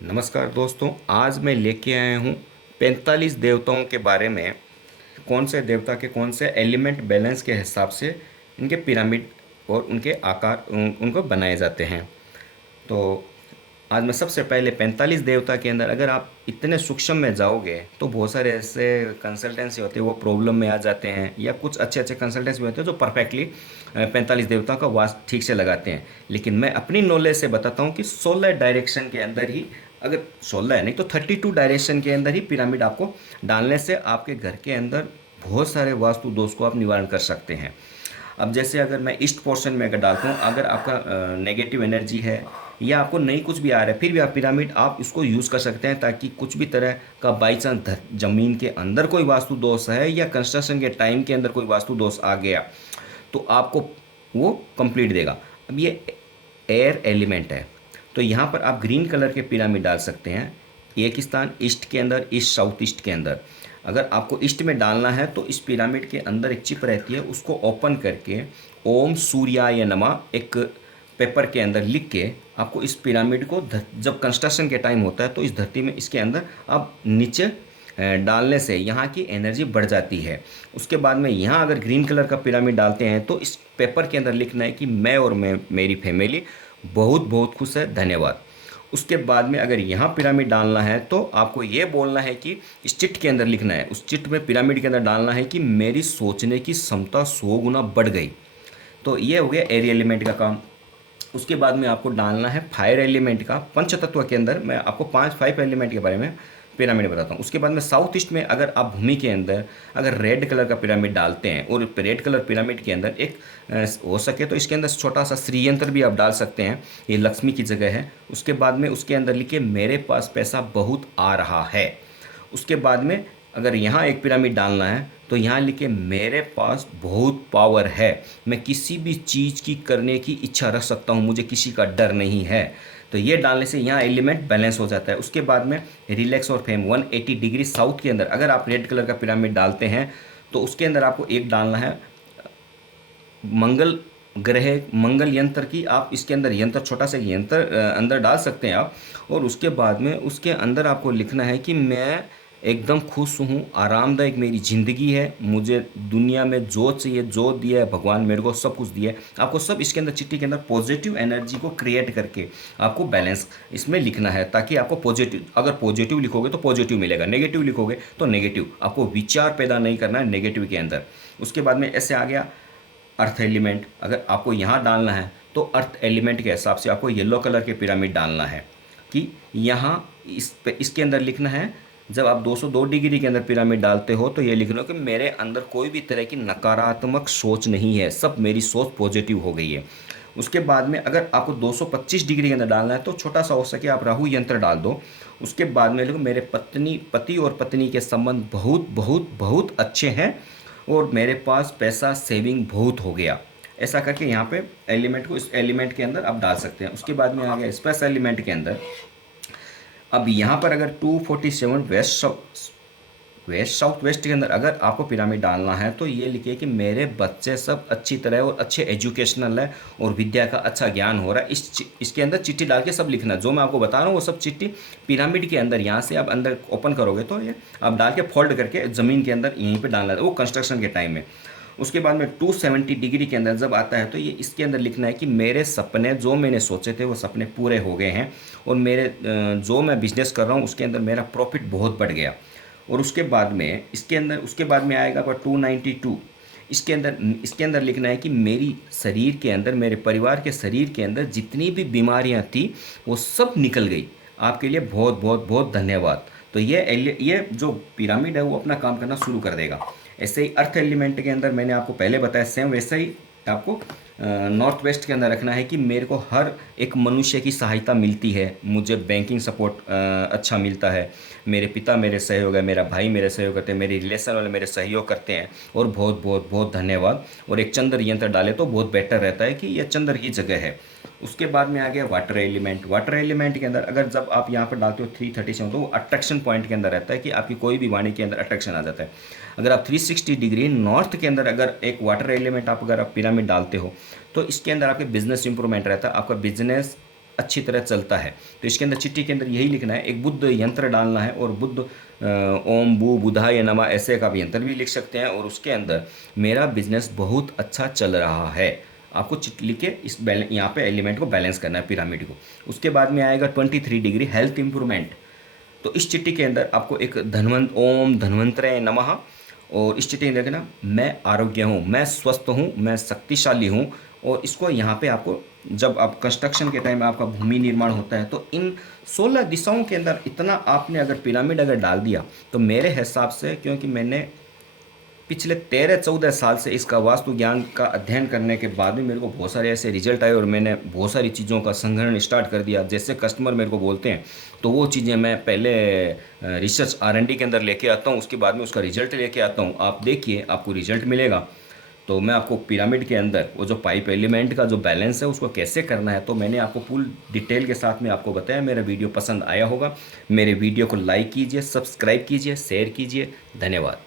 नमस्कार दोस्तों, आज मैं लेके आया हूँ 45 देवताओं के बारे में। कौन से देवता के कौन से एलिमेंट बैलेंस के हिसाब से इनके पिरामिड और उनके आकार उनको बनाए जाते हैं। तो आज मैं सबसे पहले 45 देवता के अंदर अगर आप इतने सूक्ष्म में जाओगे तो बहुत सारे ऐसे कंसल्टेंसी होते हैं वो प्रॉब्लम में आ जाते हैं, या कुछ अच्छे अच्छे कंसल्टेंसी भी होते हैं जो परफेक्टली 45 देवताओं का वास ठीक से लगाते हैं। लेकिन मैं अपनी नॉलेज से बताता हूँ कि 16 डायरेक्शन के अंदर ही, अगर 16 है नहीं तो 32 डायरेक्शन के अंदर ही पिरामिड आपको डालने से आपके घर के अंदर बहुत सारे वास्तु दोष को आप निवारण कर सकते हैं। अब जैसे अगर मैं ईस्ट पोर्शन में अगर डालता हूँ, अगर आपका नेगेटिव एनर्जी है या आपको नहीं कुछ भी आ रहा है, फिर भी आप पिरामिड आप इसको यूज़ कर सकते हैं, ताकि कुछ भी तरह का बाई चांस ज़मीन के अंदर कोई वास्तु दोष है या कंस्ट्रक्शन के टाइम के अंदर कोई वास्तु दोष आ गया तो आपको वो कंप्लीट देगा। अब ये एयर एलिमेंट है, तो यहाँ पर आप ग्रीन कलर के पिरामिड डाल सकते हैं। एक स्थान ईस्ट के अंदर, ईस्ट साउथ ईस्ट के अंदर। अगर आपको ईस्ट में डालना है तो इस पिरामिड के अंदर एक चिप रहती है, उसको ओपन करके ओम सूर्याय नमः एक पेपर के अंदर लिख के आपको इस पिरामिड को जब कंस्ट्रक्शन के टाइम होता है तो इस धरती में इसके अंदर आप नीचे डालने से यहाँ की एनर्जी बढ़ जाती है। उसके बाद में यहाँ अगर ग्रीन कलर का पिरामिड डालते हैं तो इस पेपर के अंदर लिखना है कि मैं और मैं मेरी फैमिली बहुत बहुत खुश है, धन्यवाद। उसके बाद में अगर यहाँ पिरामिड डालना है तो आपको ये बोलना है कि इस चिट के अंदर लिखना है, उस चिट में पिरामिड के अंदर डालना है कि मेरी सोचने की क्षमता 100 गुना बढ़ गई। तो ये हो गया एयर एलिमेंट का काम। उसके बाद में आपको डालना है फायर एलिमेंट का। पंच तत्व के अंदर मैं आपको 5 एलिमेंट के बारे में पिरामिड बताता हूँ। उसके बाद में साउथ ईस्ट में अगर आप भूमि के अंदर अगर रेड कलर का पिरामिड डालते हैं और रेड कलर पिरामिड के अंदर एक हो सके तो इसके अंदर छोटा सा श्री यंत्र भी आप डाल सकते हैं, ये लक्ष्मी की जगह है। उसके बाद में उसके अंदर लिखिए मेरे पास पैसा बहुत आ रहा है। उसके बाद में अगर यहाँ एक पिरामिड डालना है तो यहाँ लिखे मेरे पास बहुत पावर है, मैं किसी भी चीज़ की करने की इच्छा रख सकता हूँ, मुझे किसी का डर नहीं है। तो ये डालने से यहाँ एलिमेंट बैलेंस हो जाता है। उसके बाद में रिलैक्स और फेम 180 डिग्री साउथ के अंदर अगर आप रेड कलर का पिरामिड डालते हैं तो उसके अंदर आपको एक डालना है मंगल ग्रह, मंगल यंत्र की। आप इसके अंदर यंत्र, छोटा सा यंत्र अंदर डाल सकते हैं आप। और उसके बाद में उसके अंदर आपको लिखना है कि मैं एकदम खुश हूँ, आरामदायक मेरी ज़िंदगी है, मुझे दुनिया में जो चाहिए जो दिया है भगवान मेरे को सब कुछ दिया है। आपको सब इसके अंदर चिट्ठी के अंदर पॉजिटिव एनर्जी को क्रिएट करके आपको बैलेंस इसमें लिखना है, ताकि आपको पॉजिटिव, अगर पॉजिटिव लिखोगे तो पॉजिटिव मिलेगा, नेगेटिव लिखोगे तो नेगेटिव। आपको विचार पैदा नहीं करना है नेगेटिव के अंदर। उसके बाद में ऐसे आ गया अर्थ एलिमेंट। अगर आपको यहाँ डालना है तो अर्थ एलिमेंट के हिसाब से आपको येलो कलर के पिरामिड डालना है कि यहाँ इसके अंदर लिखना है। जब आप 202 डिग्री के अंदर पिरामिड डालते हो तो ये लिख लो कि मेरे अंदर कोई भी तरह की नकारात्मक सोच नहीं है, सब मेरी सोच पॉजिटिव हो गई है। उसके बाद में अगर आपको 225 डिग्री के अंदर डालना है तो छोटा सा हो सके आप राहु यंत्र डाल दो। उसके बाद में लिखो मेरे पति और पत्नी के संबंध बहुत बहुत बहुत अच्छे हैं और मेरे पास पैसा सेविंग बहुत हो गया। ऐसा करके यहाँ पे एलिमेंट को इस एलिमेंट के अंदर आप डाल सकते हैं। उसके बाद में आ गया स्पेस एलिमेंट के अंदर। अब यहाँ पर अगर 247 वेस्ट साउथ वेस्ट के अंदर अगर आपको पिरामिड डालना है तो ये लिखिए कि मेरे बच्चे सब अच्छी तरह और अच्छे एजुकेशनल है और विद्या का अच्छा ज्ञान हो रहा है। इसके अंदर चिट्ठी डाल के सब लिखना, जो मैं आपको बता रहा हूँ वो सब चिट्ठी पिरामिड के अंदर यहाँ से आप अंदर ओपन करोगे तो ये आप डाल के फोल्ड करके ज़मीन के अंदर यहीं पर डालना है, वो कंस्ट्रक्शन के टाइम में। उसके बाद में 270 डिग्री के अंदर जब आता है तो ये इसके अंदर लिखना है कि मेरे सपने जो मैंने सोचे थे वो सपने पूरे हो गए हैं और मेरे जो मैं बिजनेस कर रहा हूँ उसके अंदर मेरा प्रॉफिट बहुत बढ़ गया। और उसके बाद में इसके अंदर उसके बाद में आएगा पर 292। इसके अंदर लिखना है कि मेरी शरीर के अंदर, मेरे परिवार के शरीर के अंदर जितनी भी बीमारियां थी वो सब निकल गई, आपके लिए बहुत बहुत बहुत धन्यवाद। तो ये जो पिरामिड है वो अपना काम करना शुरू कर देगा। ऐसे ही अर्थ एलिमेंट के अंदर मैंने आपको पहले बताया, सेम वैसा ही आपको नॉर्थ वेस्ट के अंदर रखना है कि मेरे को हर एक मनुष्य की सहायता मिलती है, मुझे बैंकिंग सपोर्ट अच्छा मिलता है, मेरे पिता मेरे सहयोग है, मेरा भाई मेरे सहयोग करते हैं, मेरे रिलेशन वाले मेरे सहयोग करते हैं और बहुत बहुत बहुत धन्यवाद। और एक चंद्र यंत्र डाले तो बहुत बेटर रहता है कि यह चंद्र की जगह है। उसके बाद में आ गया वाटर एलिमेंट। वाटर एलिमेंट के अंदर अगर जब आप यहाँ पर डालते हो 337 तो वो अट्रैक्शन पॉइंट के अंदर रहता है कि आपकी कोई भी वाणी के अंदर अट्रैक्शन आ जाता है। अगर आप 360 डिग्री नॉर्थ के अंदर अगर एक वाटर एलिमेंट आप अगर आप पिरामिड डालते हो तो इसके अंदर आपके बिजनेस इंप्रूवमेंट रहता है, आपका बिजनेस अच्छी तरह चलता है। तो इसके अंदर चिट्ठी के अंदर यही लिखना है, एक बुद्ध यंत्र डालना है और बुद्ध ओम बू बुधाय नमः ऐसे का भी यंत्र भी लिख सकते हैं, और उसके अंदर मेरा बिजनेस बहुत अच्छा चल रहा है। आपको चिट्ठी लिख के इस बैलेंस यहाँ पे एलिमेंट को बैलेंस करना है, पिरामिड को। उसके बाद में आएगा 23 डिग्री हेल्थ इंप्रूवमेंट। तो इस चिट्ठी के अंदर आपको एक ओम धन्वंतरे नमः, और इस चिट्ठी में देखना मैं आरोग्य हूँ, मैं स्वस्थ हूँ, मैं शक्तिशाली हूँ। और इसको यहाँ पे आपको, जब आप कंस्ट्रक्शन के टाइम आपका भूमि निर्माण होता है तो इन 16 दिशाओं के अंदर इतना आपने अगर पिरामिड अगर डाल दिया तो मेरे हिसाब से, क्योंकि मैंने पिछले 13-14 साल से इसका वास्तु ज्ञान का अध्ययन करने के बाद भी मेरे को बहुत सारे ऐसे रिजल्ट आए, और मैंने बहुत सारी चीज़ों का संग्रहण स्टार्ट कर दिया। जैसे कस्टमर मेरे को बोलते हैं तो वो चीज़ें मैं पहले रिसर्च R&D के अंदर लेके आता हूँ, उसके बाद में उसका रिजल्ट लेके आता हूँ। आप देखिए आपको रिजल्ट मिलेगा। तो मैं आपको पिरामिड के अंदर वो जो पाइप एलिमेंट का जो बैलेंस है उसको कैसे करना है, तो मैंने आपको फुल डिटेल के साथ में आपको बताया। मेरा वीडियो पसंद आया होगा, मेरे वीडियो को लाइक कीजिए, सब्सक्राइब कीजिए, शेयर कीजिए। धन्यवाद।